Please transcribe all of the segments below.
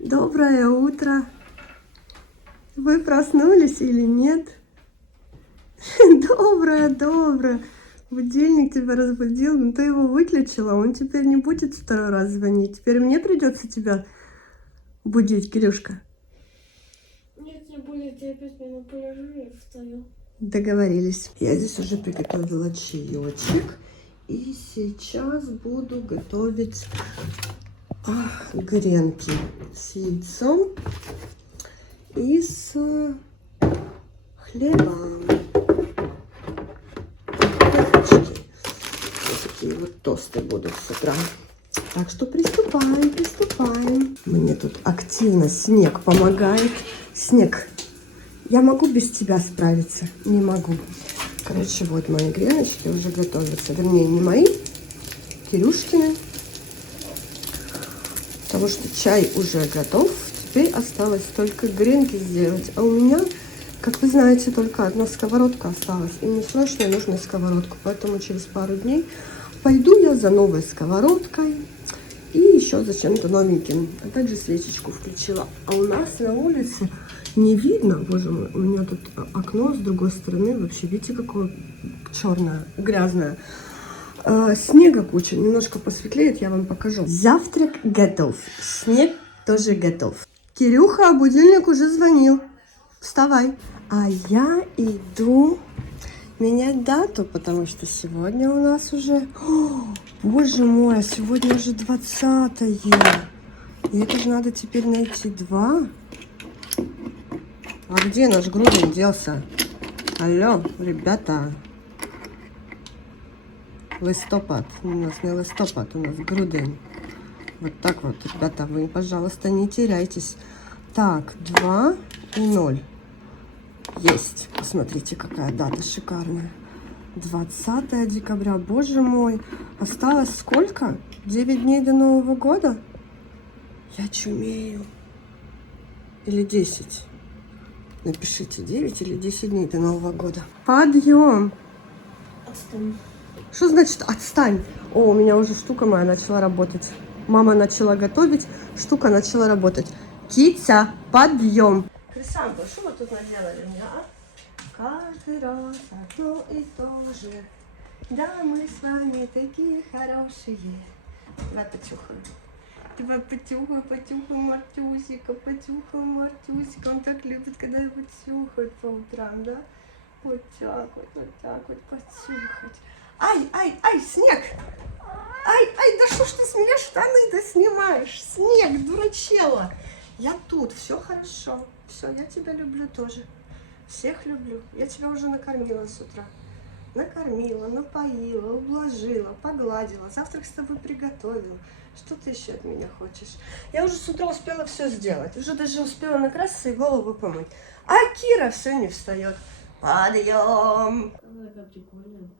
Доброе утро. Вы проснулись или нет? Доброе. Будильник тебя разбудил, но ты его выключила. Он теперь не будет второй раз звонить. Теперь мне придется тебя будить, Кирюшка. Нет, не будет, я 5 минут полежу и встаю. Договорились. Я здесь уже приготовила чаечек. И сейчас буду готовить гренки с яйцом и с хлебом. Вот такие вот тосты будут с утра. Так что приступаем. Мне тут активно снег помогает. Снег, я могу без тебя справиться? Не могу. Короче, вот мои греночки уже готовятся. Вернее, не мои, Кирюшкины. Потому что чай уже готов. Теперь осталось только гренки сделать. А у меня, как вы знаете, только одна сковородка осталась. И мне срочно нужна сковородка. Поэтому через пару дней пойду я за новой сковородкой. И еще за чем-то новеньким. Опять же свечечку включила. А у нас на улице не видно. Боже мой, у меня тут окно с другой стороны. Вообще, видите, какое черное, грязное. Снега куча, немножко посветлеет, я вам покажу. Завтрак готов, снег тоже готов. Кирюха, будильник уже звонил. Вставай. А я иду менять дату, потому что сегодня у нас уже... Боже мой, сегодня уже 20-е. И это же надо теперь найти 2. А где наш грудень делся? Алло, ребята. Листопад. У нас не листопад, у нас грудень. Вот так вот, ребята, вы, пожалуйста, не теряйтесь. Так, 2 и 0. Есть. Посмотрите, какая дата шикарная. 20 декабря. Боже мой. Осталось сколько? 9 дней до Нового года? Я чумею. Или 10? Напишите, 9 или 10 дней до Нового года. Подъем. Отстань. Что значит отстань? О, у меня уже штука моя начала работать. Мама начала готовить, штука начала работать. Китя, подъем. Крисанта, что вы тут наделали мне, а? Каждый раз одно и то же. Да, мы с вами такие хорошие. Давай потюхаем. Давай потюхаем Мартюсика, потюхаем Мартюсика. Он так любит, когда его тюхают по утрам, да? Вот так вот потюхать. Ай, снег! Ай, да что ж ты с меня штаны-то снимаешь? Снег, дурачела! Я тут, все хорошо. Все, я тебя люблю тоже. Всех люблю. Я тебя уже накормила с утра. Накормила, напоила, ублажила, погладила. Завтрак с тобой приготовила. Что ты еще от меня хочешь? Я уже с утра успела все сделать. Уже даже успела накраситься и голову помыть. А Кира все не встает. Подъем! Как прикольно.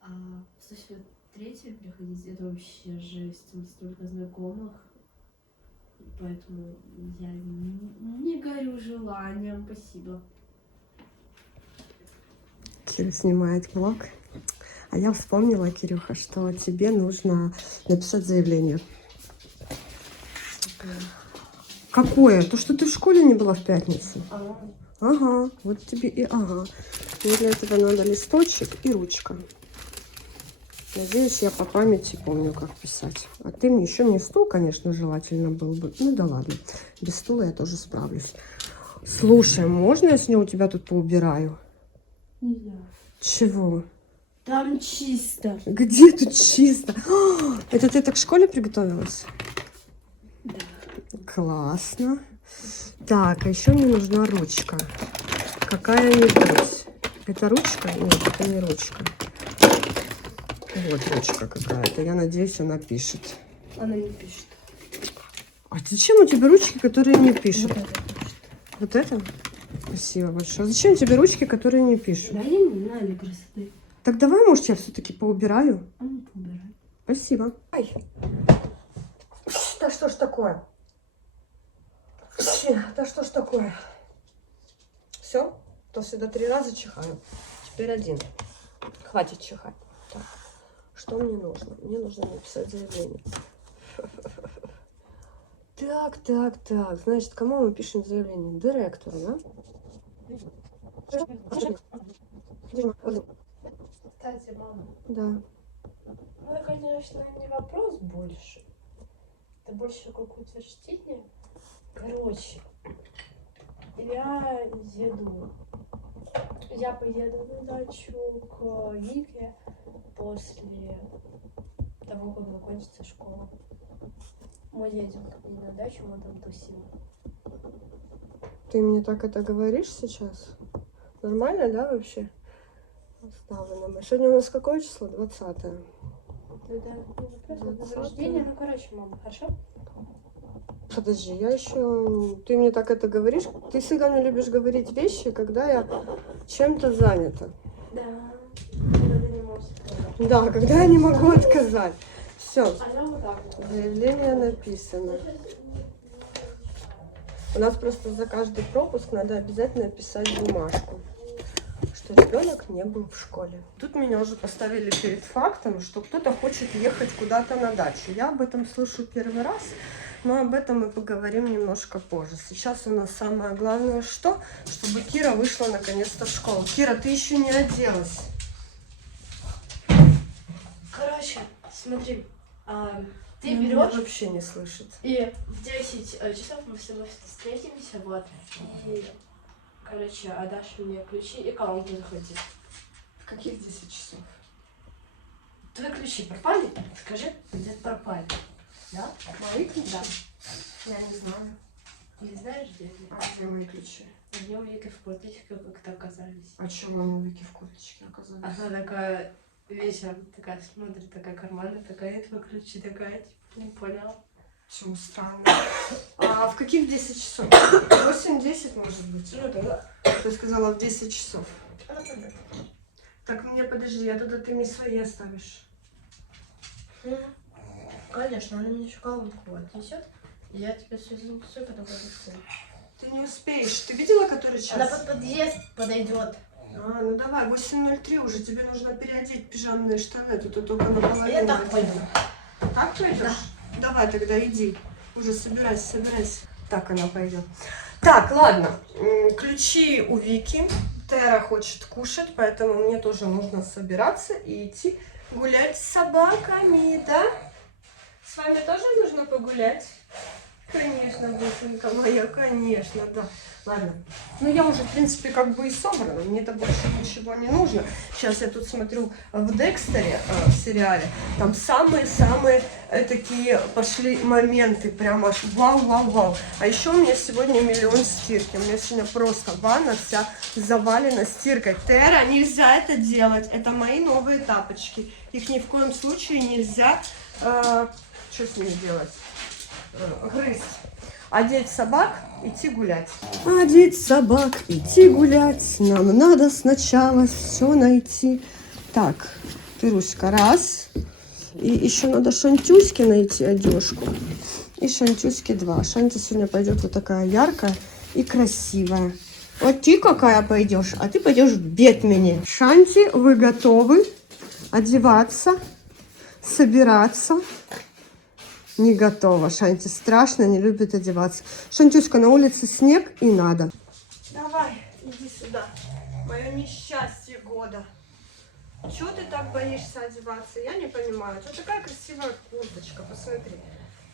А в 103 приходить, это вообще жесть. Там столько знакомых. Поэтому я не горю желанием. Спасибо. Кира снимает влог. А я вспомнила, Кирюха, что тебе нужно написать заявление. Какое? То, что ты в школе не была в пятницу? Ага, вот тебе и ага. Мне для этого надо листочек и ручка. Надеюсь, я по памяти помню, как писать. А ты мне еще мне стул, конечно, желательно был бы. Ну да ладно, без стула я тоже справлюсь. Слушай, можно я с ней у тебя тут поубираю? Нельзя. Чего? Там чисто. Где тут чисто? Это ты так в школе приготовилась? Да. Классно. Так, а еще мне нужна ручка. Какая-нибудь. Это ручка? Нет, это не ручка. Вот ручка какая-то. Я надеюсь, она пишет. Она не пишет. А зачем у тебя ручки, которые не пишут? Вот это пишет. Вот это? Спасибо большое. Зачем тебе ручки, которые не пишут? Да, я не знаю, для красоты. Так давай, может, я все-таки поубираю? А ну, поубирай. Спасибо. Ай. Да что ж такое? Да что ж такое? Все? То сюда 3 раза чихаю. Теперь 1. Хватит чихать. Так. Что мне нужно? Мне нужно написать заявление. Так. Значит, кому мы пишем заявление? Директору, да? Кстати, мама, Да. ну, это, конечно, не вопрос больше. Это больше как утверждение. Короче, я поеду на дачу к Вике после того, как закончится школа. Мы едем к ней на дачу, мы там тусим. Ты мне так это говоришь сейчас? Нормально, да, вообще? Оставлено. Сегодня у нас какое число? 20-е. Да, не вопрос, это рождение. Ну, короче, мама, хорошо? Подожди, я еще... Ты мне так это говоришь? Ты всегда мне любишь говорить вещи, когда я чем-то занята. Да. Когда ты не можешь сказать. Да, когда я не могу отказать. Все, А я вот так вот. заявление написано. У нас просто за каждый пропуск надо обязательно писать бумажку, что ребенок не был в школе. Тут меня уже поставили перед фактом, что кто-то хочет ехать куда-то на дачу. Я об этом слышу первый раз, но об этом мы поговорим немножко позже. Сейчас у нас самое главное что? Чтобы Кира вышла наконец-то в школу. Кира, ты еще не оделась. Короче, смотри, ты Она меня берешь вообще не слышит. и в 10 часов мы все равно встретимся, вот. И, короче, отдашь мне ключи и колонку захвати. В каких 10 часов? Твои ключи пропали? Скажи, где пропали? Да? Мои ключи? Да. Я не знаю. Не знаешь, где они? А где мои ключи? Они у Вики в курточке как-то оказались. А чего они у Вики в курточке оказались? Она такая вечером такая смотрит, такая карманная, такая, твои ключи такая, типа, не поняла. Почему странно? А в каких 10 часов? 8-10 может быть? Ну да. Ты сказала в 10 часов. Она понятна. Так, мне подожди, я туда ты мне свои оставишь. Конечно, она мне шоколадку отнесет, и я тебе все занесу, потом пойду в школу. Ты не успеешь. Ты видела, который час? Она под подъезд подойдет. А, ну давай, 8:03 уже. Тебе нужно переодеть пижамные штаны. Тут только наполовину. Я так пойду. Так пойдешь? Да. Давай тогда иди. Уже собирайся. Так она пойдет. Так, ладно. Ключи у Вики. Тера хочет кушать, поэтому мне тоже нужно собираться и идти гулять с собаками, да? С вами тоже нужно погулять? Конечно, бусинка моя, конечно, да. Ладно. Ну, я уже, в принципе, как бы и собрана. Мне-то больше ничего не нужно. Сейчас я тут смотрю в Декстере, в сериале. Там самые-самые такие пошли моменты. Прям аж вау. А еще у меня сегодня миллион стирки. У меня сегодня просто ванна вся завалена стиркой. Тера, нельзя это делать. Это мои новые тапочки. Их ни в коем случае нельзя... что с ними делать? Грызть. Одеть собак, идти гулять. Одеть собак, идти гулять. Нам надо сначала все найти. Так, Пируська, раз. И еще надо Шантюське найти одежку. И Шантюське 2. Шанти сегодня пойдет вот такая яркая и красивая. Вот ты какая пойдешь, а ты пойдешь в Бетмене. Шанти, вы готовы одеваться, собираться? Не готова. Шанти страшно, не любит одеваться. Шантюшка, на улице снег и надо. Давай, иди сюда. Мое несчастье года. Чего ты так боишься одеваться? Я не понимаю. Это такая красивая курточка, посмотри.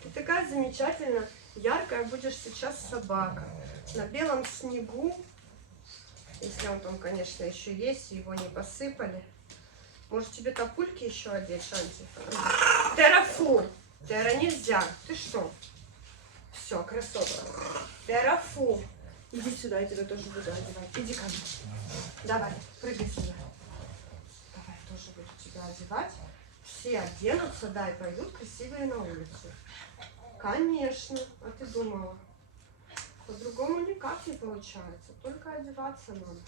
Ты такая замечательно яркая будешь сейчас собака. На белом снегу. Если он там, конечно, еще есть, и его не посыпали. Может, тебе тапульки еще одеть, Шанти? Терафу! Тера, нельзя. Ты что? Все, красотка. Терафу. Иди сюда, я тебя тоже буду одевать. Иди ко мне. Давай, прыгай сюда. Давай, тоже буду тебя одевать. Все оденутся, да, и пойдут красивые на улицу. Конечно. А ты думала? По-другому никак не получается. Только одеваться надо.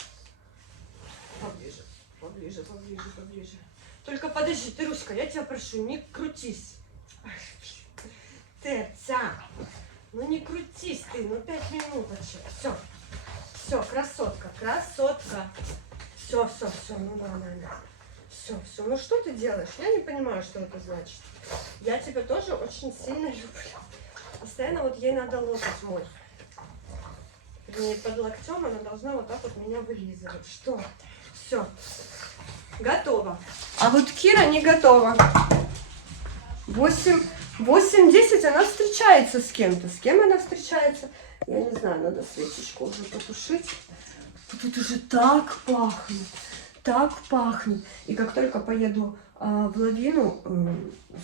Поближе. Только подожди, ты, Руська, я тебя прошу, не крутись. Терца, ну не крутись ты, ну 5 минуточек. Все, красотка. Все, ну нормально. Все, ну что ты делаешь? Я не понимаю, что это значит. Я тебя тоже очень сильно люблю. Постоянно вот ей надо локоть мой. Вернее, под локтем она должна вот так вот меня вылизывать. Что? Все. Готово. А вот Кира не готова. 8-10 она встречается с кем-то. С кем она встречается? Я не знаю, надо свечечку уже потушить. Тут уже так пахнет. Так пахнет. И как только поеду в Лавину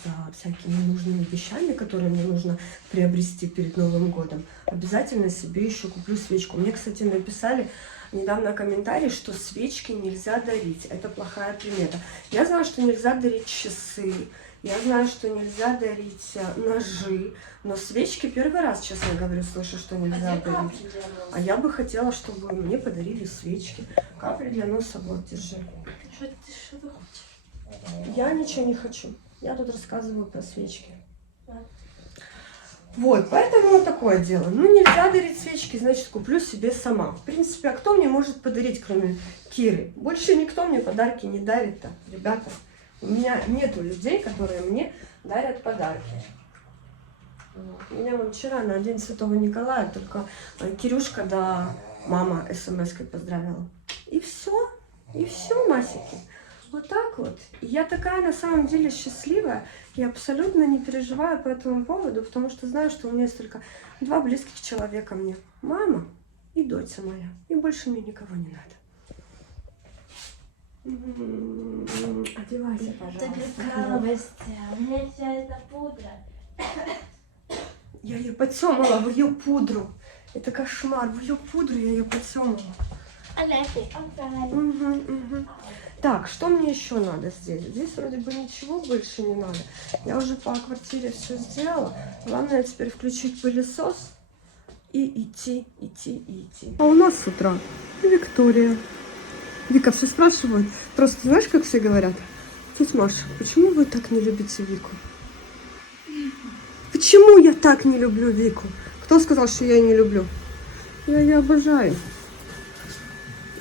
за всякими нужными вещами, которые мне нужно приобрести перед Новым годом, обязательно себе еще куплю свечку. Мне, кстати, написали недавно комментарий, что свечки нельзя дарить. Это плохая примета. Я знаю, что нельзя дарить часы. Я знаю, что нельзя дарить ножи. Но свечки первый раз, честно говоря, слышу, что нельзя дарить. А я бы хотела, чтобы мне подарили свечки. Капли для носа, вот, держи. Что ты хочешь? Я ничего не хочу. Я тут рассказываю про свечки. Вот, поэтому вот такое дело. Ну, нельзя дарить свечки, значит, куплю себе сама. В принципе, а кто мне может подарить, кроме Киры? Больше никто мне подарки не дарит-то, ребята. У меня нету людей, которые мне дарят подарки. Меня вон вчера на День Святого Николая только Кирюшка да мама смс-кой поздравила. И все, масики. Вот так вот. И я такая на самом деле счастливая и абсолютно не переживаю по этому поводу, потому что знаю, что у меня есть только два близких человека мне. Мама и дочь моя. И больше мне никого не надо. Одевайся, пожалуйста. Ты прикалываешься, у меня вся эта пудра. Я ее подсемала в ее пудру. Это кошмар. В ее пудру я ее подсемала. Так, что мне еще надо здесь? Здесь вроде бы ничего больше не надо. Я уже по квартире все сделала. Главное теперь включить пылесос и идти. А у нас с утра Виктория. Вика, все спрашивают. Просто знаешь, как все говорят? Тетя Маша, почему вы так не любите Вику? Почему я так не люблю Вику? Кто сказал, что я ее не люблю? Я ее обожаю.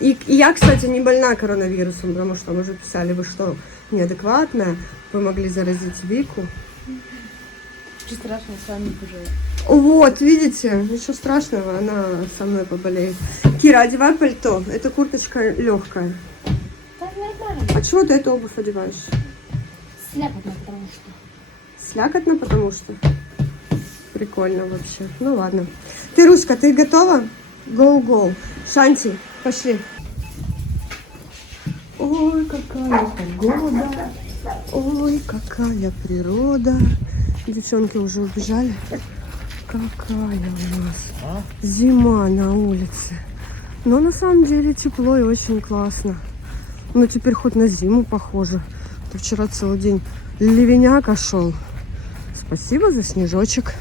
И я, кстати, не больна коронавирусом, потому что там уже писали, вы что, неадекватная, вы могли заразить Вику. Ничего страшного, с вами поживу. Вот, видите, ничего страшного, она со мной поболеет. Кира, одевай пальто, эта курточка легкая. Так нормально. А чего ты эту обувь одеваешь? Слякотно, потому что. Слякотно, потому что? Прикольно вообще. Ну ладно. Ты, Рушка, ты готова? Go. Шанти, пошли. Ой, какая погода. Ой, какая природа. Девчонки уже убежали. Какая у нас зима на улице. Но на самом деле тепло и очень классно. Ну теперь хоть на зиму похоже. То вчера целый день ливеняка шел. Спасибо за снежочек.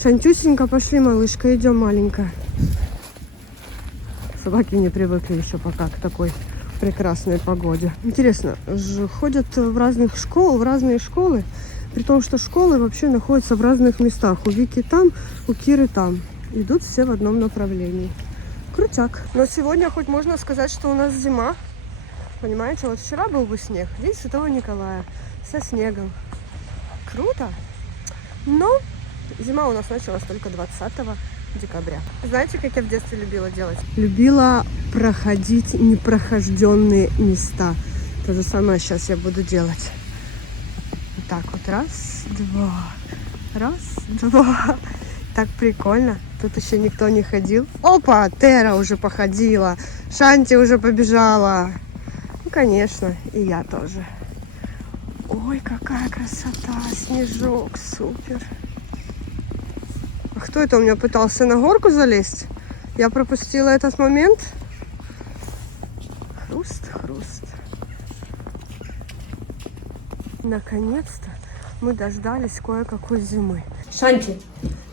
Шантюсенька, пошли, малышка, идем, маленькая. Собаки не привыкли еще пока к такой прекрасной погоде. Интересно, ходят в разные школы, при том, что школы вообще находятся в разных местах. У Вики там, у Киры там. Идут все в одном направлении. Крутяк. Но сегодня хоть можно сказать, что у нас зима. Понимаете, вот вчера был бы снег, День Святого Николая, со снегом. Круто. Но зима у нас началась только 20 декабря. Знаете, как я в детстве любила делать? Любила проходить непрохожденные места. То же самое сейчас я буду делать. Вот так вот. Раз, два. Так прикольно. Тут еще никто не ходил. Опа, Тера уже походила. Шанти уже побежала. Ну, конечно, и я тоже. Ой, какая красота. Снежок, супер. А кто это у меня пытался на горку залезть? Я пропустила этот момент. Хруст. Наконец-то мы дождались кое-какой зимы. Шанти,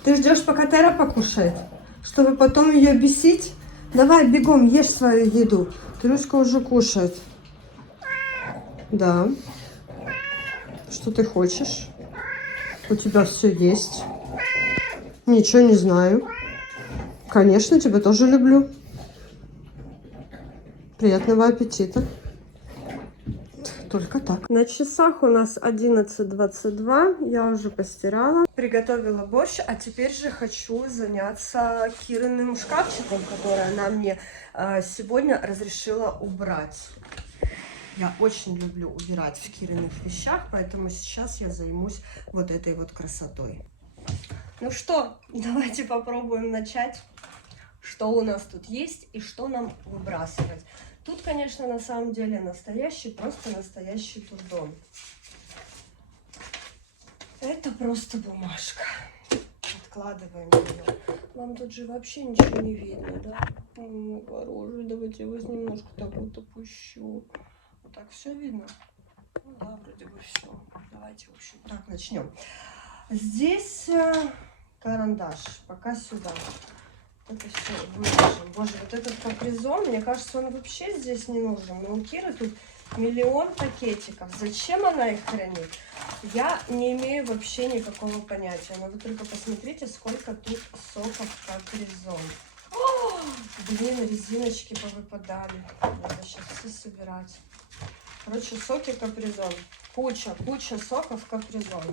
ты ждешь, пока Тера покушает, чтобы потом ее бесить? Давай, бегом, ешь свою еду. Трюшка уже кушает. Да. Что ты хочешь? У тебя все есть. Ничего не знаю. Конечно, тебя тоже люблю. Приятного аппетита. Только так. На часах у нас 11:22. Я уже постирала. Приготовила борщ, а теперь же хочу заняться Кириным шкафчиком, который она мне сегодня разрешила убрать. Я очень люблю убирать в Кириных вещах, поэтому сейчас я займусь вот этой вот красотой. Ну что, давайте попробуем начать. Что у нас тут есть и что нам выбрасывать. Тут, конечно, на самом деле настоящий, просто настоящий турдом. Это просто бумажка. Откладываем ее. Вам тут же вообще ничего не видно, да? Хороший, давайте я вас немножко так вот опущу. Вот так все видно? Ну да, вроде бы все. Давайте, в общем, так начнем. Здесь карандаш. Пока сюда. Это все выложим. Боже, вот этот капризон, мне кажется, он вообще здесь не нужен. Но у Киры тут миллион пакетиков. Зачем она их хранит? Я не имею вообще никакого понятия. Но вы только посмотрите, сколько тут соков капризон. О, блин, резиночки повыпадали. Надо сейчас все собирать. Короче, соки капризон. Куча соков капризон.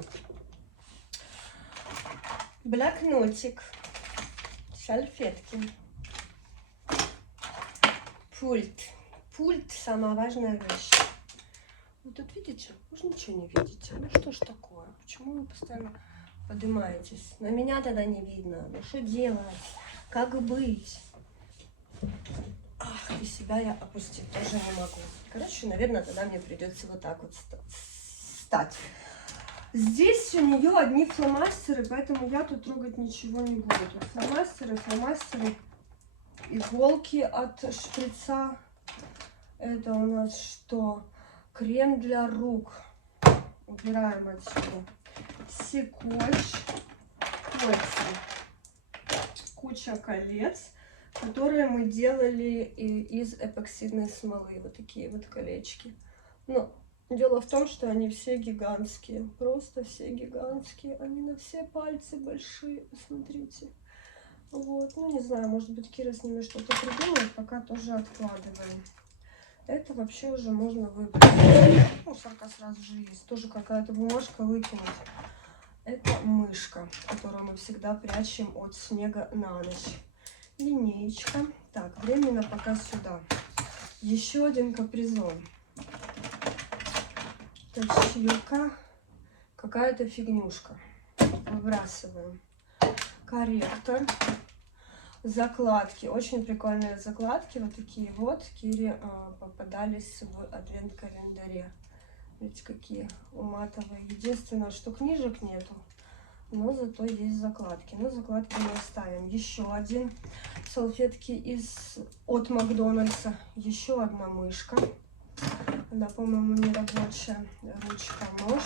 Блокнотик. Салфетки. Пульт. Пульт – самая важная вещь. Вы тут видите? Вы же ничего не видите. Ну что ж такое? Почему вы постоянно поднимаетесь? На меня тогда не видно. Ну что делать? Как быть? Ах, и себя я опустить тоже не могу. Короче, наверное, тогда мне придется вот так вот встать. Здесь у нее одни фломастеры, поэтому я тут трогать ничего не буду. Тут фломастеры, иголки от шприца. Это у нас что? Крем для рук. Убираем отсюда. Секоч. Кольца. Куча колец, которые мы делали из эпоксидной смолы. Вот такие вот колечки. Ну, дело в том, что они все гигантские, просто все гигантские, они на все пальцы большие, посмотрите. Вот, ну не знаю, может быть Кира с ними что-то придумает, пока тоже откладываем. Это вообще уже можно выбрать. Мусорка сразу же есть, тоже какая-то бумажка выкинуть. Это мышка, которую мы всегда прячем от снега на ночь. Линеечка. Так, временно пока сюда. Еще один капризон. Точилка, какая-то фигнюшка. Выбрасываем. Корректор. Закладки. Очень прикольные закладки. Вот такие вот. Кире попадались в адвент-календаре. Видите, какие матовые. Единственное, что книжек нету. Но зато есть закладки. Но закладки мы оставим. Еще один. Салфетки от Макдональдса. Еще одна мышка. Она, по-моему, не рабочая. Ручка, нож.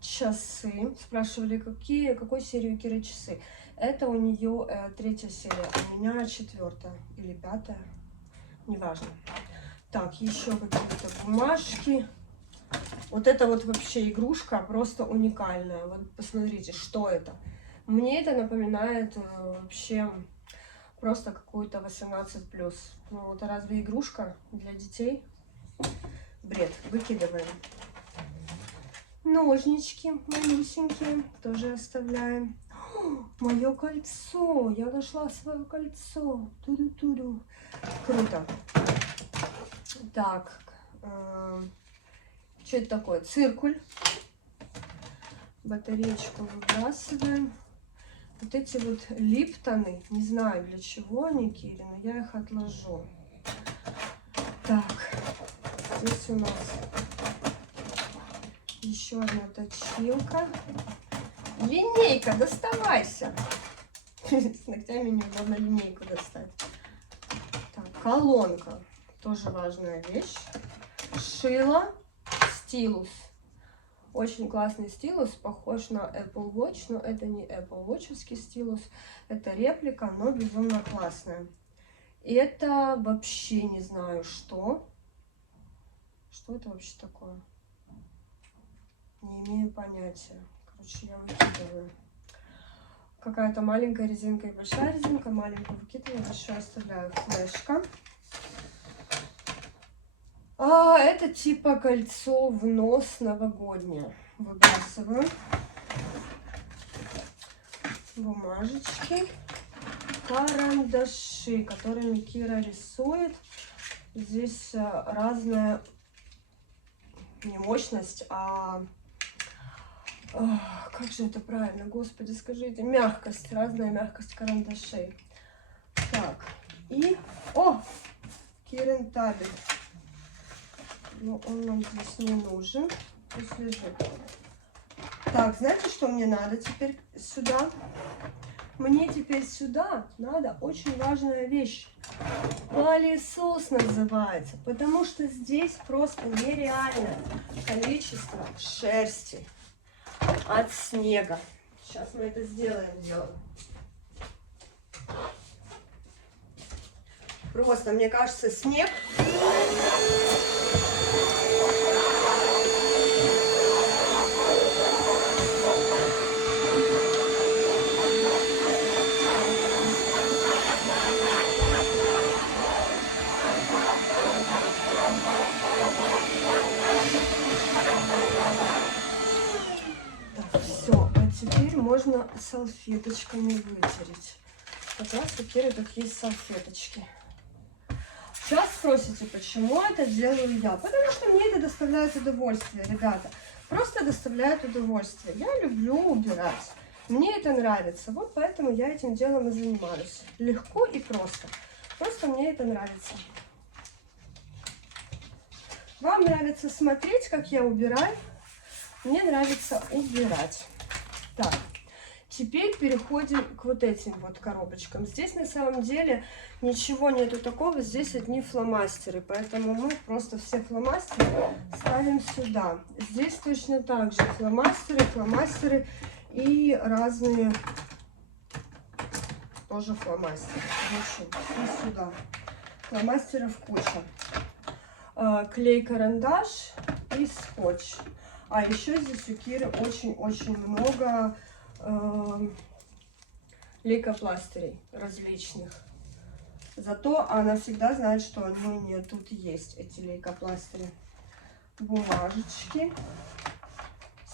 Часы. Спрашивали, какой серии у Киры часы. Это у нее 3-я серия. У меня 4-я или 5-я. Неважно. Так, еще какие-то бумажки. Вот это вот вообще игрушка просто уникальная. Вот посмотрите, что это. Мне это напоминает вообще просто какую-то 18+. Ну, это разве игрушка для детей? Бред. Выкидываем. Ножнички малюсенькие. Тоже оставляем. Мое кольцо. Я нашла свое кольцо. Туду-туду. Круто. Так. Что это такое? Циркуль. Батареечку выбрасываем. Вот эти вот липтоны. Не знаю, для чего они, Кири, но я их отложу. Так. Здесь у нас еще одна точилка. Линейка, доставайся. С ногтями неудобно линейку достать. Так, колонка. Тоже важная вещь. Шило. Стилус. Очень классный стилус. Похож на Apple Watch, но это не Apple Watch'овский стилус. Это реплика, но безумно классная. Это вообще не знаю что. Что это вообще такое? Не имею понятия. Короче, я выкидываю. Какая-то маленькая резинка и большая резинка. Маленькую выкидываю, большую оставляю. Флешка. Это типа кольцо в нос новогоднее. Выбрасываю. Бумажечки. Карандаши, которыми Кира рисует. Здесь разная не мощность, как же это правильно, господи, скажите, мягкость, разная мягкость карандашей. Так, и, Кирин табель. Но он нам здесь не нужен, пусть лежит. Так, знаете, что мне надо теперь сюда? Мне теперь сюда надо очень важная вещь. Пылесос называется, потому что здесь просто нереальное количество шерсти от снега. Сейчас мы это сделаем. Просто, мне кажется, снег... Так, все. А теперь можно салфеточками вытереть. Как раз у Киры тут есть салфеточки. Сейчас спросите, почему это делаю я? Потому что мне это доставляет удовольствие, ребята. Просто доставляет удовольствие. Я люблю убирать. Мне это нравится. Вот поэтому я этим делом и занимаюсь. Легко и просто. Просто мне это нравится. Вам нравится смотреть, как я убираю? Мне нравится убирать. Так. Теперь переходим к вот этим вот коробочкам. Здесь на самом деле ничего нету такого, здесь одни фломастеры, поэтому мы просто все фломастеры ставим сюда. Здесь точно так же фломастеры и разные тоже фломастеры. В общем, и сюда. Фломастеров куча. Клей-карандаш и скотч. А еще здесь у Киры очень-очень много лейкопластырей различных. Зато она всегда знает, что они у нее тут есть, эти лейкопластыри. Бумажечки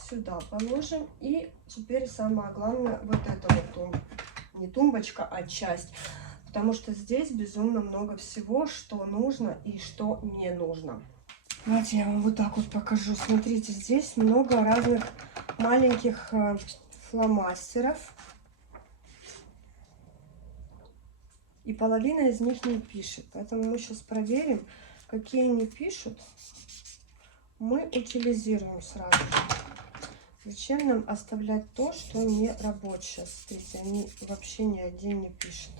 сюда положим. И теперь самое главное, вот это вот не тумбочка, а часть. Потому что здесь безумно много всего, что нужно и что не нужно. Давайте я вам вот так вот покажу. Смотрите, здесь много разных маленьких фломастеров. И половина из них не пишет. Поэтому мы сейчас проверим, какие они пишут. Мы утилизируем сразу же. Зачем нам оставлять то, что не рабочее? Смотрите, они вообще ни один не пишет.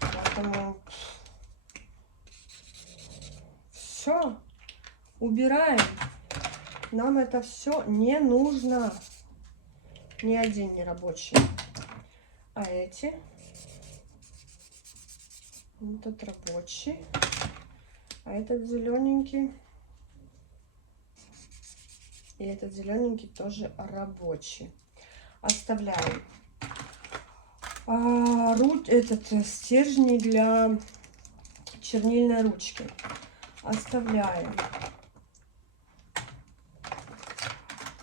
Поэтому все. Убираем. Нам это все не нужно. Ни один не рабочий. А эти? Этот рабочий. А этот зелененький. И этот зелененький тоже рабочий. Оставляем. Стержни для чернильной ручки. Оставляем.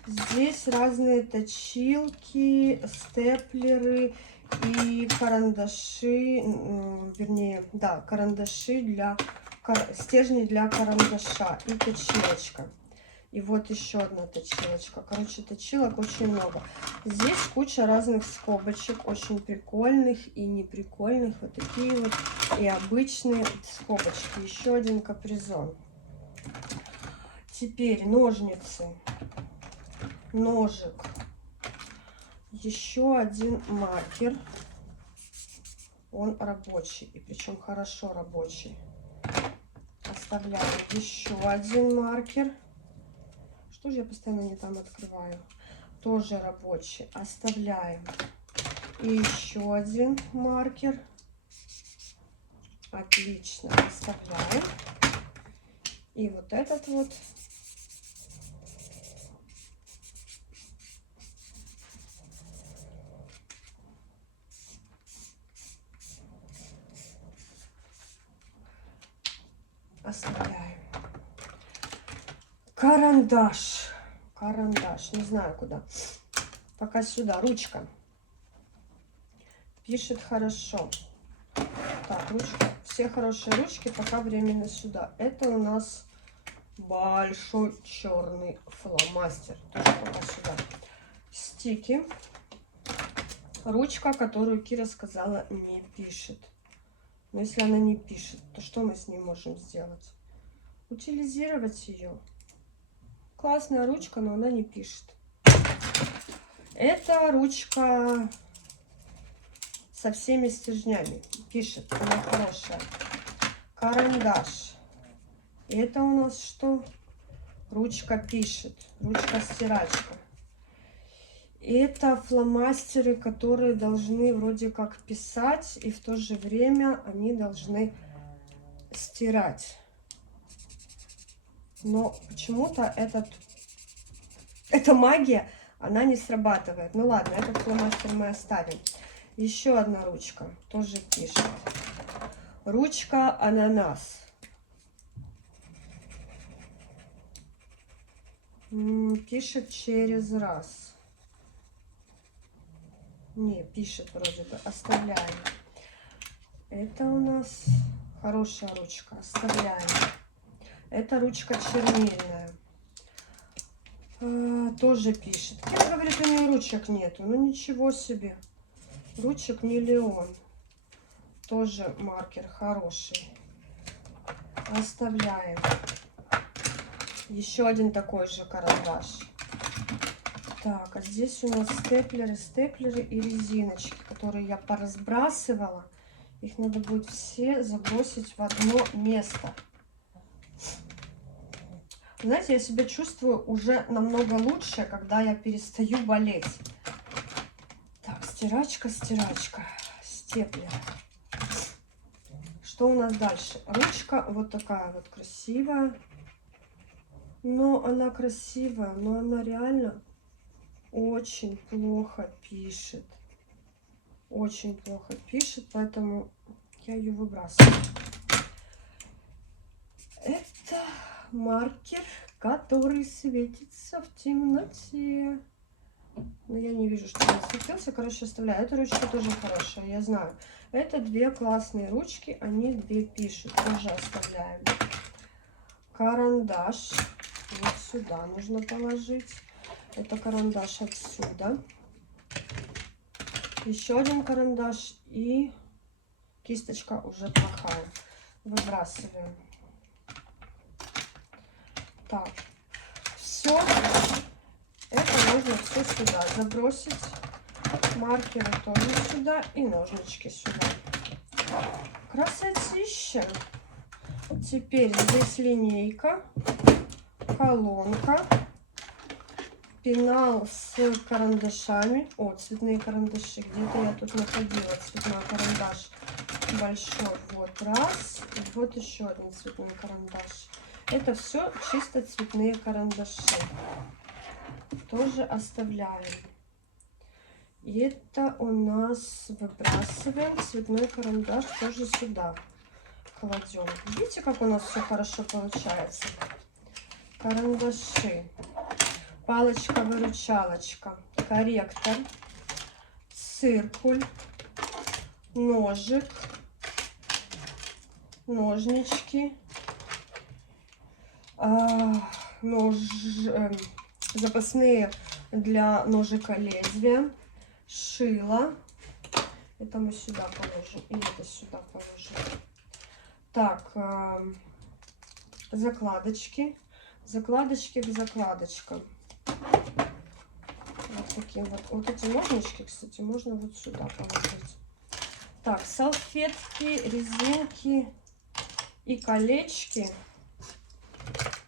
Здесь разные точилки, степлеры и карандаши, вернее, да, карандаши для стержни для карандаша и точилочка. И вот еще одна точилочка. Короче, точилок очень много. Здесь куча разных скобочек, очень прикольных и неприкольных. Вот такие вот и обычные скобочки. Еще один капризон. Теперь ножницы. Ножик. Еще один маркер. Он рабочий. И причем хорошо рабочий. Оставляю еще один маркер. Что же я постоянно не там открываю? Тоже рабочий. Оставляем. И еще один маркер. Отлично. Оставляем. И вот этот вот. Оставляем. Карандаш. Карандаш. Не знаю куда. Пока сюда. Ручка. Пишет хорошо. Так, ручка. Все хорошие ручки пока временно сюда. Это у нас большой черный фломастер. Тоже пока сюда. Стики. Ручка, которую Кира сказала, не пишет. Но если она не пишет, то что мы с ней можем сделать? Утилизировать ее. Классная ручка, но она не пишет. Это ручка со всеми стержнями. Пишет, она хорошая. Карандаш. Это у нас что? Ручка пишет. Ручка-стирачка. Это фломастеры, которые должны вроде как писать, и в то же время они должны стирать. Но почему-то эта магия, она не срабатывает. Ну ладно, этот фломастер мы оставим. Еще одна ручка тоже пишет. Ручка ананас. Пишет через раз. Не, пишет вроде бы. Оставляем. Это у нас хорошая ручка. Оставляем. Это ручка чернильная. Тоже пишет. Кира говорит, у нее ручек нету. Ну ничего себе. Ручек миллион. Тоже маркер хороший. Оставляем. Еще один такой же карандаш. Так, а здесь у нас степлеры и резиночки, которые я поразбрасывала. Их надо будет все забросить в одно место. Знаете, я себя чувствую уже намного лучше, когда я перестаю болеть. Так, стирачка, степлер. Что у нас дальше? Ручка вот такая вот красивая. Но она красивая, но она реально очень плохо пишет. Очень плохо пишет, поэтому я ее выбрасываю. Это маркер, который светится в темноте. Но я не вижу, что он светился. Короче, оставляю. Эта ручка тоже хорошая, я знаю. Это две классные ручки, они две пишут. Тоже оставляем. Карандаш. Вот сюда нужно положить. Это карандаш отсюда. Еще один карандаш. И кисточка уже плохая. Выбрасываем. Так. Все. Это нужно все сюда забросить. Маркеры тоже сюда. И ножнички сюда. Красотища. Теперь здесь линейка. Колонка. Пенал с карандашами. О, цветные карандаши. Где-то я тут находила цветной карандаш большой. Вот раз. И вот еще один цветной карандаш. Это все чисто цветные карандаши. Тоже оставляем. И это у нас выбрасываем. Цветной карандаш тоже сюда кладем. Видите, как у нас все хорошо получается? Карандаши. Палочка-выручалочка. Корректор. Циркуль. Ножик. Ножнички. Запасные для ножика лезвия. Шило. Это мы сюда положим. И это сюда положим. Так, закладочки. Закладочки к закладочкам. Вот таким вот. Вот эти ножнички, кстати, можно вот сюда положить. Так, салфетки, резинки и колечки.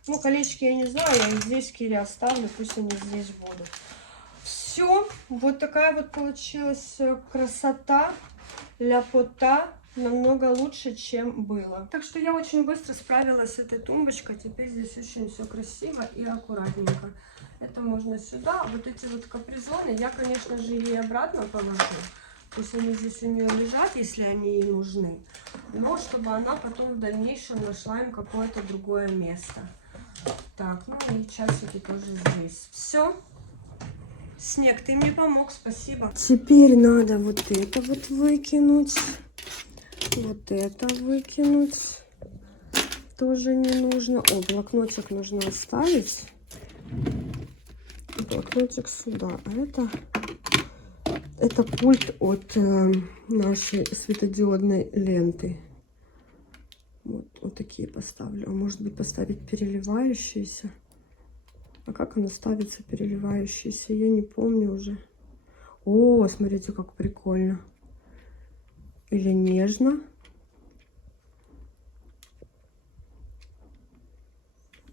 Ну, колечки я не знаю, я их здесь Кире оставлю, пусть они здесь будут. Все, вот такая вот получилась красота, ляпота, намного лучше, чем было. Так что я очень быстро справилась с этой тумбочкой, теперь здесь очень все красиво и аккуратненько. Это можно сюда, вот эти вот капризоны я, конечно же, ей обратно положу. Пусть они здесь у нее лежат, если они ей нужны. Но чтобы она потом в дальнейшем нашла им какое-то другое место. Так, ну и часики тоже здесь. Все. Снег, ты мне помог, спасибо. Теперь надо вот это вот выкинуть. Вот это выкинуть. Тоже не нужно. О, блокнотик нужно оставить. Блокнотик сюда. А это пульт от нашей светодиодной ленты. Вот такие поставлю. А может быть поставить переливающиеся? А как она ставится, переливающаяся? Я не помню уже. О, смотрите, как прикольно. Или нежно.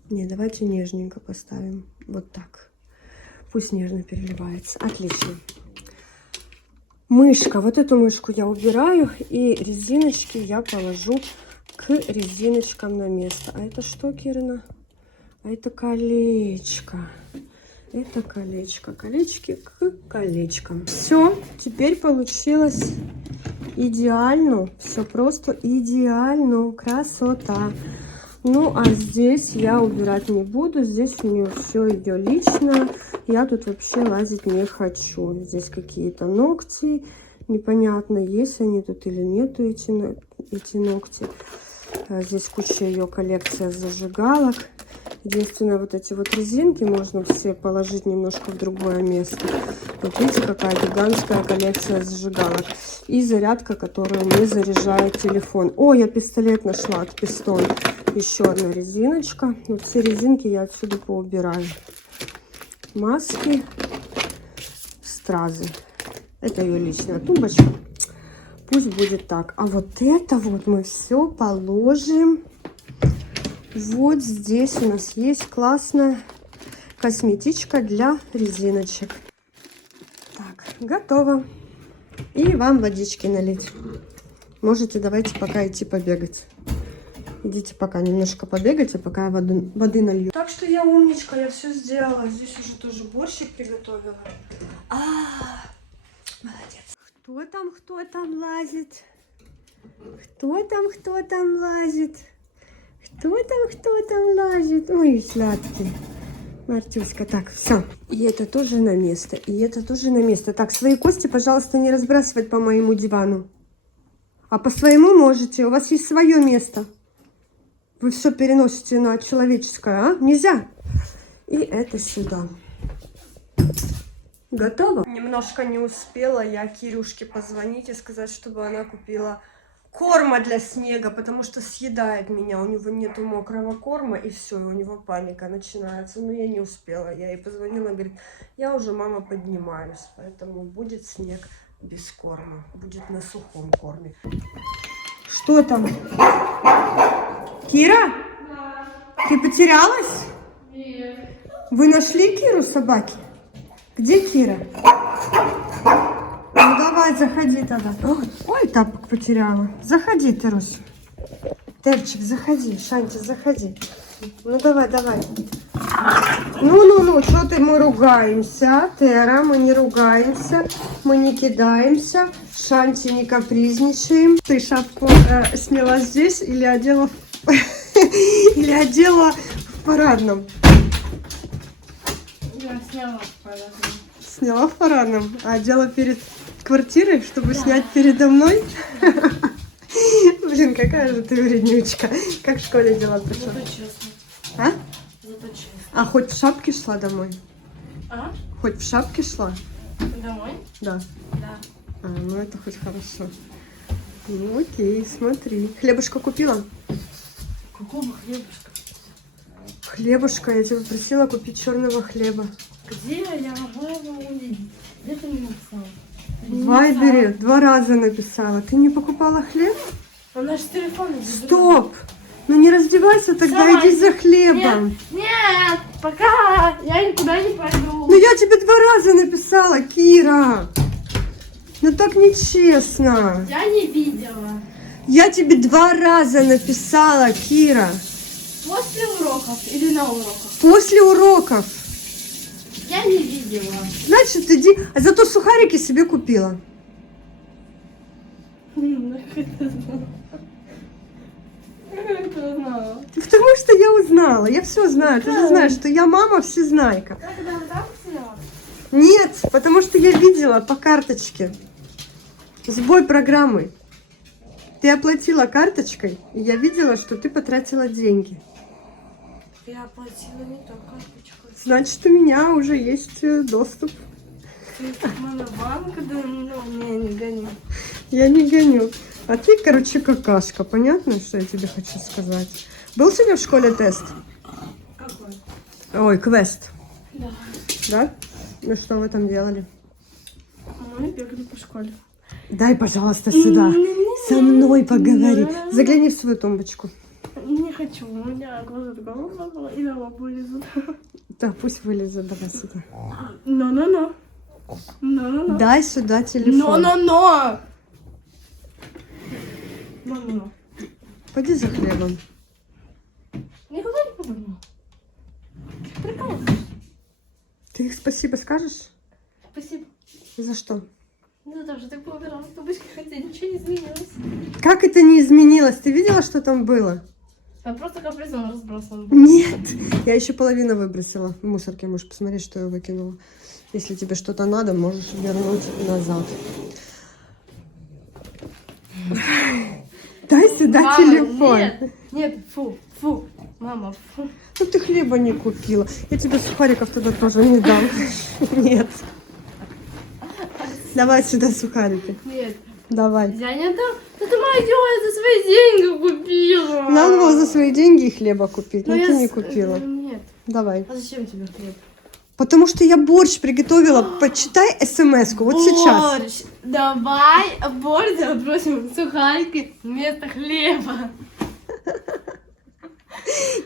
Не, давайте нежненько поставим. Вот так. Пусть нежно переливается. Отлично. Мышка. Вот эту мышку я убираю. И резиночки я положу к резиночкам на место. А это что, Кирина? А это колечко. Это колечко. Колечки к колечкам. Все. Теперь получилось идеально. Все просто идеально. Красота. Ну, а здесь я убирать не буду. Здесь у нее все ее личное. Я тут вообще лазить не хочу. Здесь какие-то ногти. Непонятно, есть они тут или нету эти ногти. Здесь куча ее коллекция зажигалок. Единственное, вот эти вот резинки можно все положить немножко в другое место. Вот видите, какая гигантская коллекция зажигалок. И зарядка, которую не заряжает телефон. О, я пистолет нашла от Пистон. Еще одна резиночка. Вот все резинки я отсюда поубираю. Маски, стразы. Это ее личная тумбочка. Пусть будет так. А вот это вот мы все положим. Вот здесь у нас есть классная косметичка для резиночек. Так, готово. И вам водички налить. Можете давайте пока идти побегать. Идите пока немножко побегайте, пока я воды налью. Так что я умничка, я все сделала. Здесь уже тоже борщик приготовила. Молодец. Кто там лазит? Кто там лазит? Кто там лазит? Ой, сладкий. Мартюська, так, все. И это тоже на место, и это тоже на место. Так, свои кости, пожалуйста, не разбрасывать по моему дивану. А по своему можете, у вас есть свое место. Вы все переносите на человеческое, а? Нельзя. И это сюда. Готово? Немножко не успела я Кирюшке позвонить и сказать, чтобы она купила корма для снега, потому что съедает меня. У него нету мокрого корма, и все, у него паника начинается. Но я не успела. Я ей позвонила, говорит, я уже, мама, поднимаюсь, поэтому будет снег без корма. Будет на сухом корме. Что там? Кира? Да. Ты потерялась? Нет. Вы нашли Киру, собаки? Где Кира? Ну давай, заходи тогда. Ой, тапок потеряла. Заходи, Терусь. Терчик, заходи. Шанти, заходи. Ну давай. Ну, что ты, мы ругаемся, Тера, мы не ругаемся, мы не кидаемся, Шанти, не капризничаем. Ты шапку сняла здесь или одела в парадном? Я сняла в парадном. Сняла в парадном, а одела перед квартирой, чтобы снять передо мной? Блин, какая же ты вреднючка. Как в школе дела прошли? Зато честно. А? Зато честно. А хоть в шапке шла домой? А? Хоть в шапке шла? Домой? Да. Да. А, ну это хоть хорошо. Ну окей, смотри. Хлебушка купила? Какого хлебушка? Хлебушка, я тебя просила купить черного хлеба. Где я могла его увидеть? Где ты мне написала? В Вайбере 2 раза написала. Ты не покупала хлеб? А наш телефон... Стоп! Ну не раздевайся тогда, Сама иди за хлебом. Нет, пока я никуда не пойду. Ну я тебе 2 раза написала, Кира. Ну так нечестно. Я не видела. Я тебе 2 раза написала, Кира. После уроков или на уроках? После уроков. Я не видела. Значит, иди. А зато сухарики себе купила. Как ты узнала? Потому что я узнала. Я все знаю. Ты же знаешь, что я мама всезнайка. Когда вы там сняла? Нет, потому что я видела по карточке. Сбой программы. Ты оплатила карточкой, и я видела, что ты потратила деньги. Я оплатила не то карточку. Значит, у меня уже есть доступ. Ты монобанк, да, ну, не гони. Я не гоню. А ты, короче, какашка. Понятно, что я тебе хочу сказать? Был сегодня в школе тест? Какой? Ой, квест. Да. Да? Ну что вы там делали? Мы бегали по школе. Дай, пожалуйста, сюда. Со мной поговори. Загляни в свою тумбочку. Не хочу, у меня глаза такого и лоб вылезут. Да, пусть вылезет. Давай сюда. Но. Но. Дай сюда телефон. Но. Пойди за хлебом. Никуда не поверну. Прикалываешься. Ты их спасибо скажешь? Спасибо. За что? Ну да, что ты поубирала в тумбочке, хотя ничего не изменилось. Как это не изменилось? Ты видела, что там было? А просто капризон разбросан. Нет. Я еще половину выбросила в мусорке. Можешь посмотреть, что я выкинула. Если тебе что-то надо, можешь вернуть назад. Дай сюда Мама, телефон. Нет, фу, мама, фу. Ну ты хлеба не купила. Я тебе сухариков тогда тоже не дам. Нет. Давай сюда сухарики. Нет, Давай. я не дам. Это моя за свои деньги купила. Надо было за свои деньги и хлеба купить, но Ну, ты я не с- купила. Нет. Давай. А зачем тебе хлеб? Потому что я борщ приготовила. Почитай смс-ку. Вот сейчас. Борщ. Давай борщ забросим сухарики вместо хлеба.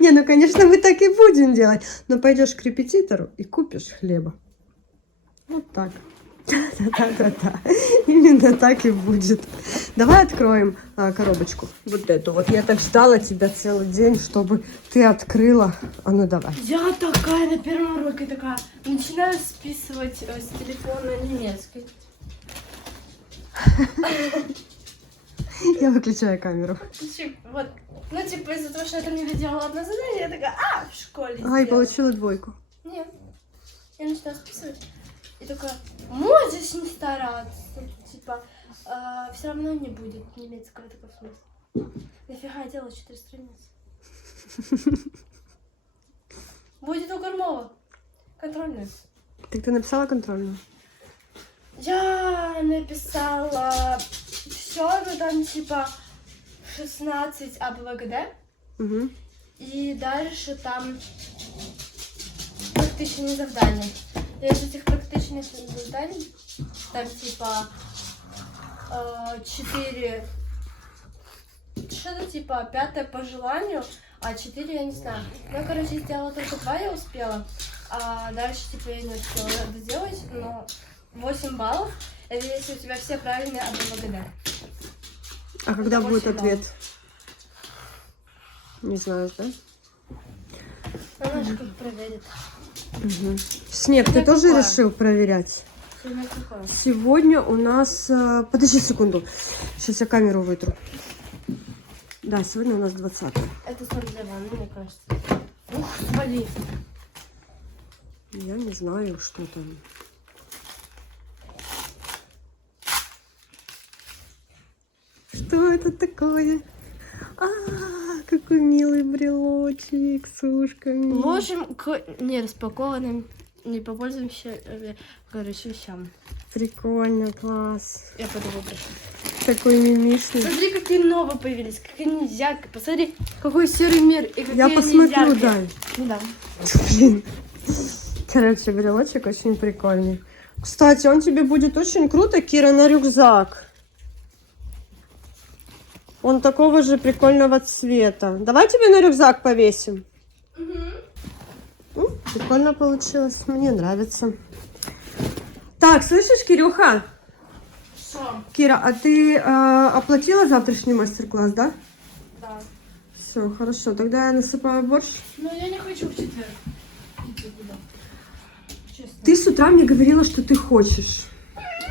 Не, ну конечно мы так и будем делать. Но пойдешь к репетитору и купишь хлеба. Вот так. Да-да-да. Именно так и будет. Давай откроем коробочку. Вот эту. Вот я так ждала тебя целый день, чтобы ты открыла. А ну давай. Я такая на первом уроке такая. Начинаю списывать с телефона немецкий. Я выключаю камеру. Вот. Ну, типа, из-за того, что я там не доделала одно задание, я такая, в школе Ай, сделала. получила двойку. Нет. Я начинаю списывать. И такая, можешь не стараться. Типа, все равно не будет немецкого такого смысла. Нафига я делала 4 страницы? Будет у Кормова. Контрольная. Так ты написала контрольную? Я написала все, ну там типа 16 АБВГД. Угу. И дальше там практичные завдання. І з цих практичних завдань там типа 4, что-то типа 5 по желанию, а 4 я не знаю. Ну, короче, сделала только 2, я успела, а дальше типа я не успела доделать, но 8 баллов, это если у тебя все правильные АБВГД. А когда Это будет 8 ответ? Не знаю, да? Она же как проверит. Угу. Снег, ты Сегодня тоже какое? решил проверять? Сегодня какое? Сегодня у нас... Подожди секунду. Сейчас я камеру вытру. Да, сегодня у нас 20. Это 42, мне кажется. Ух, свали. Я не знаю, что там. Что это такое? Какой милый брелочек с ушками. Можем к нераспакованным, не попользуемся, короче, вещам. Прикольно, класс. Я пойду выброшу. Такой мимишный. Смотри, какие новые появились, как они яркие. Посмотри, какой серый мир и какие Я они посмотрю, яркие. дай. Да. Блин. Короче, брелочек очень прикольный. Кстати, он тебе будет очень круто, Кира, на рюкзак. Он такого же прикольного цвета. Давай тебе на рюкзак повесим. Прикольно получилось. Мне нравится. Так, слышишь, Кирюха? Что? Кира, а ты оплатила завтрашний мастер-класс, да? Да. Все, хорошо. Тогда я насыпаю борщ. Но я не хочу в четверг идти туда. Честно. Ты с утра мне говорила, что ты хочешь.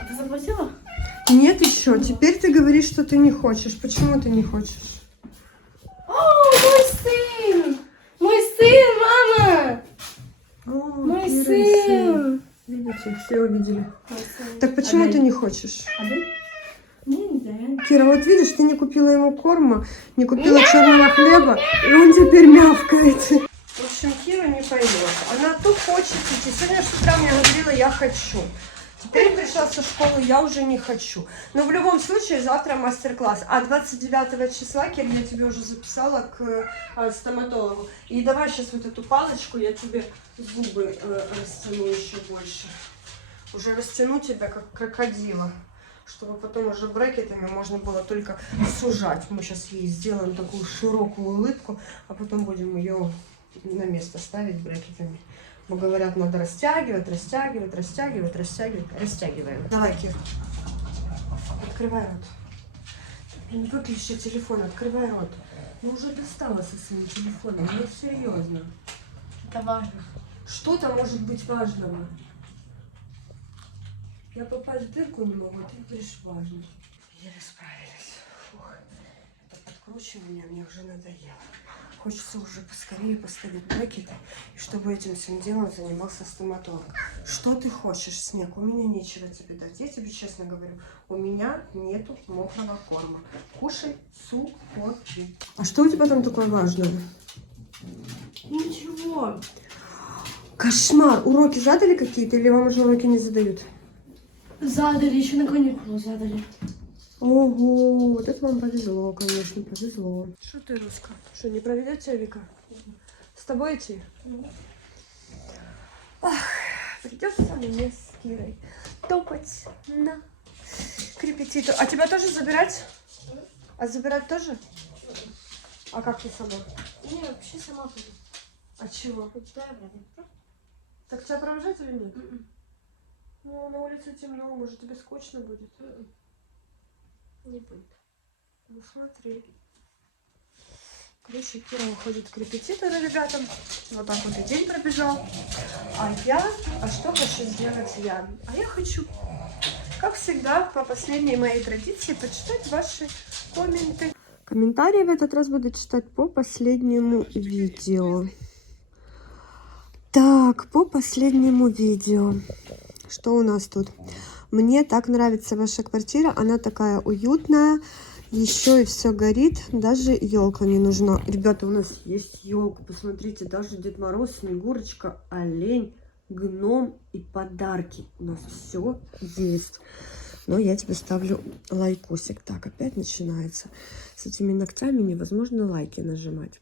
Ты заплатила? Нет еще. Теперь ты говоришь, что ты не хочешь. Почему ты не хочешь? Видите, все увидели. Так почему ты не хочешь? Кира, вот видишь, ты не купила ему корма, не купила черного хлеба, и он теперь мявкает. В общем, Кира не поймет. Она то хочет идти. Сегодня с утра мне говорила, я хочу. Теперь пришла со школы, я уже не хочу. Но в любом случае, завтра мастер-класс. А 29 числа, Кир, я тебе уже записала к стоматологу. И давай сейчас вот эту палочку, я тебе зубы растяну еще больше. Уже растяну тебя, как крокодила. Чтобы потом уже брекетами можно было только сужать. Мы сейчас ей сделаем такую широкую улыбку, а потом будем ее на место ставить брекетами. Бо говорят, надо растягивать, растягивать, растягивать, растягивать. Растягиваем. Давай, Кир. Открывай рот. Не выключи телефон, открывай рот. Ну уже достала со своим телефоном, ну серьезно. Это важно. Что-то может быть важного. Я попасть в дырку не могу, ты говоришь важно. Еле справились. Фух. Это подкручивание мне уже надоело. Хочется уже поскорее поставить брекеты, и чтобы этим всем делом занимался стоматолог. Что ты хочешь, Снег? У меня нечего тебе дать. Я тебе честно говорю, у меня нету мокрого корма. Кушай сухой. А что у тебя там такое важное? Ничего. Кошмар! Уроки задали какие-то или вам уже уроки не задают? Задали, еще на каникулы задали. Ого, вот это вам повезло, конечно, повезло. Что ты, Руска? Что, не проведет тебя Вика? С тобой идти? Ах, придется мне с Кирой топать на крепетиту. А тебя тоже забирать? А забирать тоже? А как ты сама? Не, вообще сама пойду. А чего? Куда я буду? Так тебя провожать или нет? Ну, на улице темно, может тебе скучно будет? Не будет. Ну смотри. Короче, Кира уходит к репетитору, ребятам. Вот так вот и день пробежал. А что хочу сделать я? А я хочу, как всегда, по последней моей традиции, почитать ваши комменты. Комментарии в этот раз буду читать по последнему видео. Так, по последнему видео. Что у нас тут? Мне так нравится ваша квартира. Она такая уютная. Еще и все горит. Даже елка не нужна. Ребята, у нас есть елка. Посмотрите, даже Дед Мороз, Снегурочка, олень, гном и подарки. У нас все есть. Но я тебе ставлю лайкосик. Так, опять начинается. С этими ногтями невозможно лайки нажимать.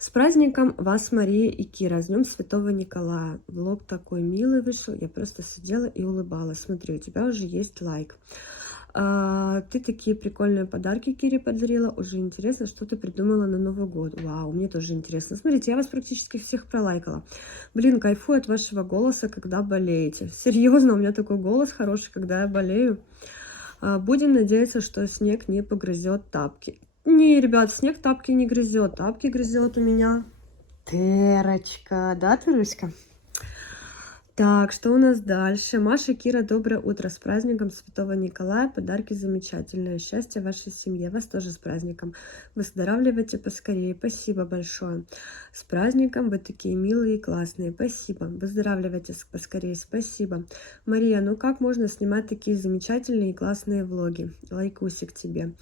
С праздником вас, Мария и Кира. С Днем Святого Николая. Влог такой милый вышел. Я просто сидела и улыбалась. Смотри, у тебя уже есть лайк. Ты такие прикольные подарки Кире подарила. Уже интересно, что ты придумала на Новый год. Вау, мне тоже интересно. Смотрите, я вас практически всех пролайкала. Блин, кайфую от вашего голоса, когда болеете. Серьезно, у меня такой голос хороший, когда я болею. Будем надеяться, что снег не погрызет тапки. Не, ребят, снег тапки не грызет. Тапки грызет у меня Терочка. Да, Терочка? Так, что у нас дальше? Маша, Кира, доброе утро. С праздником Святого Николая. Подарки замечательные. Счастья вашей семье. Вас тоже с праздником. Выздоравливайте поскорее. Спасибо большое. С праздником. Вы такие милые и классные. Спасибо. Выздоравливайте поскорее. Спасибо. Мария, ну как можно снимать такие замечательные и классные влоги? Лайкусик тебе.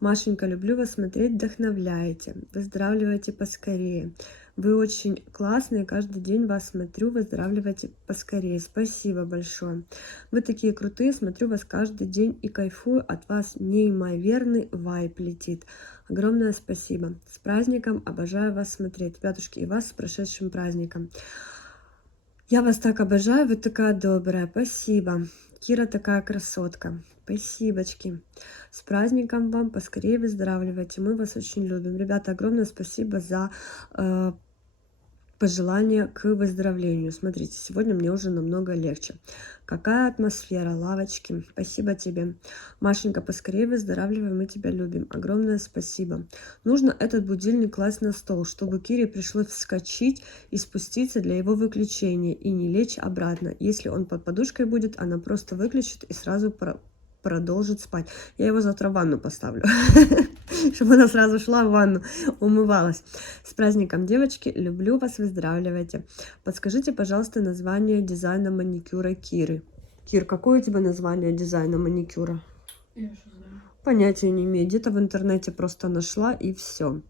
Машенька, люблю вас смотреть. Вдохновляете. Выздоравливайте поскорее. Вы очень классные, каждый день вас смотрю, выздоравливайте поскорее. Спасибо большое. Вы такие крутые, смотрю вас каждый день и кайфую, от вас неимоверный вайб летит. Огромное спасибо. С праздником, обожаю вас смотреть. Ребятушки, и вас с прошедшим праздником. Я вас так обожаю, вы такая добрая. Спасибо. Кира такая красотка. Спасибочки. С праздником вам, поскорее выздоравливайте. Мы вас очень любим. Ребята, огромное спасибо за пожелания к выздоровлению. Смотрите, сегодня мне уже намного легче. Какая атмосфера, лавочки. Спасибо тебе. Машенька, поскорее выздоравливай, мы тебя любим. Огромное спасибо. Нужно этот будильник класть на стол, чтобы Кире пришлось вскочить и спуститься для его выключения и не лечь обратно. Если он под подушкой будет, она просто выключит и сразу продолжит спать. Я его завтра в ванну поставлю, чтобы она сразу шла в ванну, умывалась. С праздником, девочки, люблю вас, выздоравливайте. Подскажите, пожалуйста, название дизайна маникюра Киры. Кир, какое у тебя название дизайна маникюра? Я что знаю. Понятия не имею. Где-то в интернете просто нашла и все.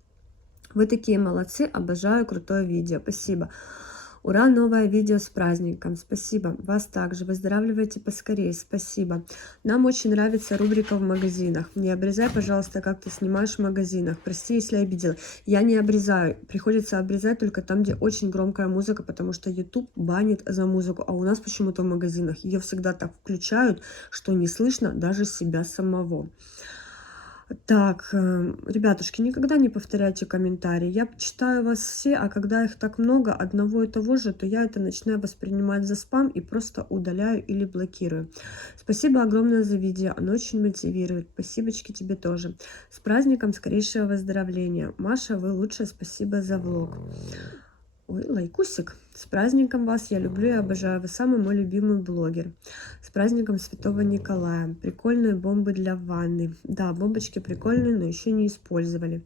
Вы такие молодцы, обожаю крутое видео. Спасибо. Ура, новое видео с праздником. Спасибо. Вас также. Выздоравливайте поскорее. Спасибо. Нам очень нравится рубрика в магазинах. Не обрезай, пожалуйста, как ты снимаешь в магазинах. Прости, если обидела. Я не обрезаю. Приходится обрезать только там, где очень громкая музыка, потому что YouTube банит за музыку. А у нас почему-то в магазинах ее всегда так включают, что не слышно даже себя самого. Так, ребятушки, никогда не повторяйте комментарии. Я читаю вас все, а когда их так много, одного и того же, то я это начинаю воспринимать за спам и просто удаляю или блокирую. Спасибо огромное за видео, оно очень мотивирует. Спасибочки тебе тоже. С праздником скорейшего выздоровления. Маша, вы лучшая, спасибо за влог. Ой, лайкусик. С праздником вас, я люблю и обожаю. Вы самый мой любимый блогер. С праздником Святого Николая. Прикольные бомбы для ванны. Да, бомбочки прикольные, но еще не использовали.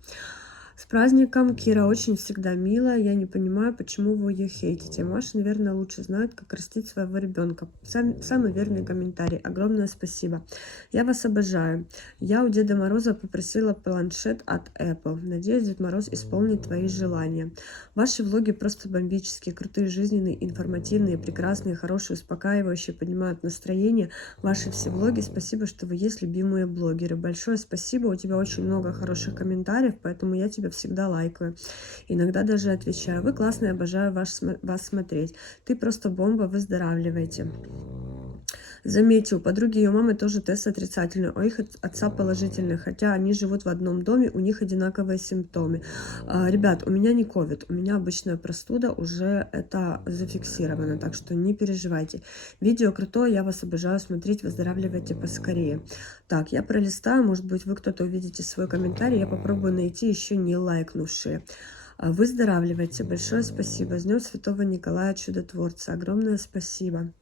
С праздником, Кира очень всегда милая. Я не понимаю, почему вы ее хейтите. Маша, наверное, лучше знает, как растить своего ребенка. Самый верный комментарий. Огромное спасибо. Я вас обожаю. Я у Деда Мороза попросила планшет от Apple. Надеюсь, Дед Мороз исполнит твои желания. Ваши влоги просто бомбические, крутые, жизненные, информативные, прекрасные, хорошие, успокаивающие, поднимают настроение. Ваши все влоги. Спасибо, что вы есть любимые блогеры. Большое спасибо. У тебя очень много хороших комментариев, поэтому я тебя всегда лайкаю. Иногда даже отвечаю. Вы классные, обожаю вас смотреть. Ты просто бомба, выздоравливайте. Заметьте, у подруги ее мамы тоже тест отрицательный, у их отца положительный, хотя они живут в одном доме, у них одинаковые симптомы. Ребят, у меня не ковид, у меня обычная простуда, уже это зафиксировано, так что не переживайте. Видео крутое, я вас обожаю смотреть, выздоравливайте поскорее. Так, я пролистаю, может быть, вы кто-то увидите свой комментарий, я попробую найти еще не лайкнувшие. Выздоравливайте, большое спасибо. С Днем Святого Николая Чудотворца, огромное спасибо.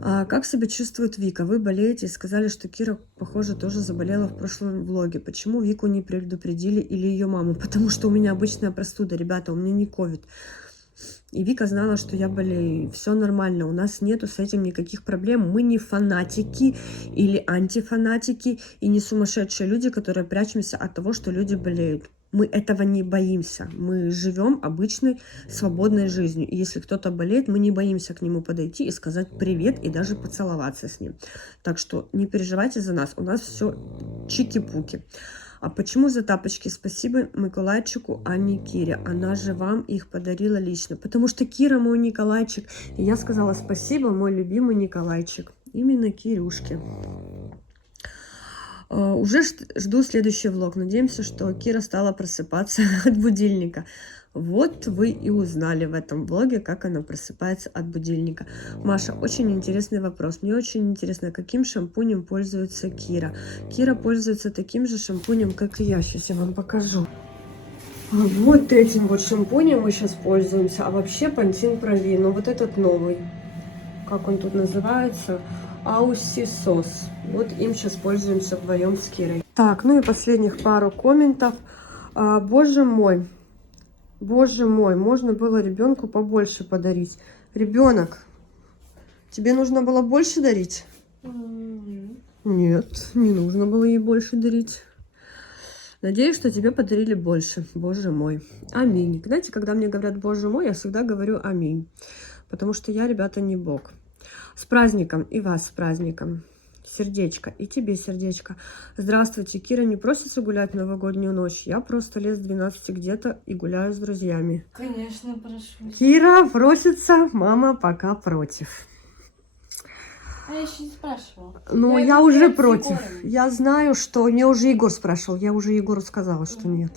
Как себя чувствует Вика? Вы болеете и сказали, что Кира, похоже, тоже заболела в прошлом влоге. Почему Вику не предупредили или ее маму? Потому что у меня обычная простуда, ребята, у меня не ковид. И Вика знала, что я болею. Все нормально, у нас нету с этим никаких проблем. Мы не фанатики или антифанатики и не сумасшедшие люди, которые прячемся от того, что люди болеют. Мы этого не боимся. Мы живем обычной свободной жизнью. И если кто-то болеет, мы не боимся к нему подойти и сказать привет и даже поцеловаться с ним. Так что не переживайте за нас. У нас все чики-пуки. А почему за тапочки? Спасибо Миколайчику, а не Кире. Она же вам их подарила лично. Потому что Кира мой Николайчик. И я сказала спасибо, мой любимый Николайчик. Именно Кирюшке. Уже жду следующий влог. Надеемся, что Кира стала просыпаться от будильника. Вот вы и узнали в этом влоге, как она просыпается от будильника. Маша, очень интересный вопрос. Мне очень интересно, каким шампунем пользуется Кира. Кира пользуется таким же шампунем, как и я. Сейчас я вам покажу. Вот этим вот шампунем мы сейчас пользуемся. А вообще Pantene Pro V. Но вот этот новый. Как он тут называется? Аусисос. Вот им сейчас пользуемся вдвоем с Кирой. Так, ну и последних пару комментов. Боже мой, можно было ребенку побольше подарить. Ребенок, тебе нужно было больше дарить? Нет, не нужно было ей больше дарить. Надеюсь, что тебе подарили больше. Боже мой. Аминь. Знаете, когда мне говорят «Боже мой», я всегда говорю «Аминь». Потому что я, ребята, не Бог. С праздником и вас с праздником. Сердечко. И тебе сердечко. Здравствуйте. Кира не просится гулять в новогоднюю ночь? Я просто лет с 12 где-то и гуляю с друзьями. Конечно, прошу. Кира просится, мама пока против. А я еще не спрашивала. Ну, я уже против. Я знаю, что... Мне уже Егор спрашивал. Я уже Егору сказала, что нет.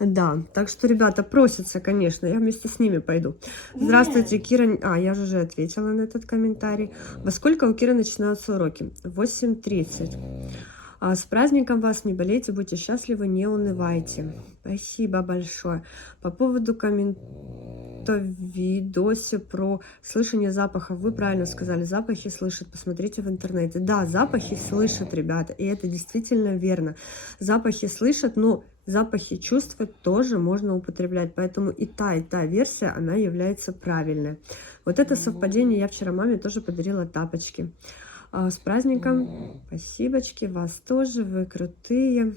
Да, так что, ребята, просятся, конечно. Я вместе с ними пойду. Здравствуйте, Кира. Я же уже ответила на этот комментарий. Во сколько у Киры начинаются уроки? В 8:30. С праздником вас, не болейте, будьте счастливы, не унывайте. Спасибо большое. По поводу видосе про слышание запахов. Вы правильно сказали, запахи слышат. Посмотрите в интернете. Да, запахи слышат, ребята, и это действительно верно. Запахи слышат, но запахи чувствовать тоже можно употреблять. Поэтому и та версия, она является правильной. Вот это совпадение. Я вчера маме тоже подарила тапочки. С праздником. Спасибочки. Вас тоже. Вы крутые.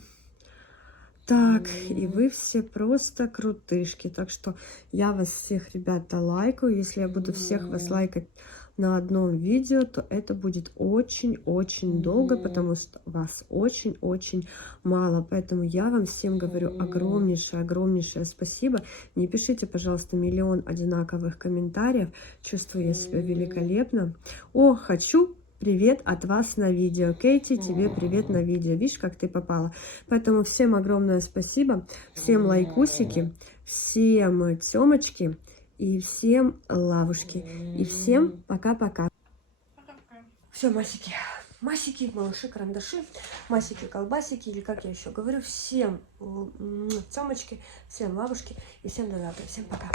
Так, и вы все просто крутышки. Так что я вас всех, ребята, лайкаю. Если я буду всех вас лайкать на одном видео, то это будет очень-очень долго, потому что вас очень-очень мало. Поэтому я вам всем говорю огромнейшее спасибо. Не пишите, пожалуйста, миллион одинаковых комментариев. Чувствую я себя великолепно. Хочу привет от вас на видео. Кейти, тебе привет на видео. Видишь, как ты попала. Поэтому всем огромное спасибо. Всем лайкусики, всем темочки и всем лавушки. И всем пока-пока. Все, масики. Масики, малыши, карандаши, масики, колбасики, или как я еще говорю, всем темочки, всем лавушки и всем до завтра. Всем пока.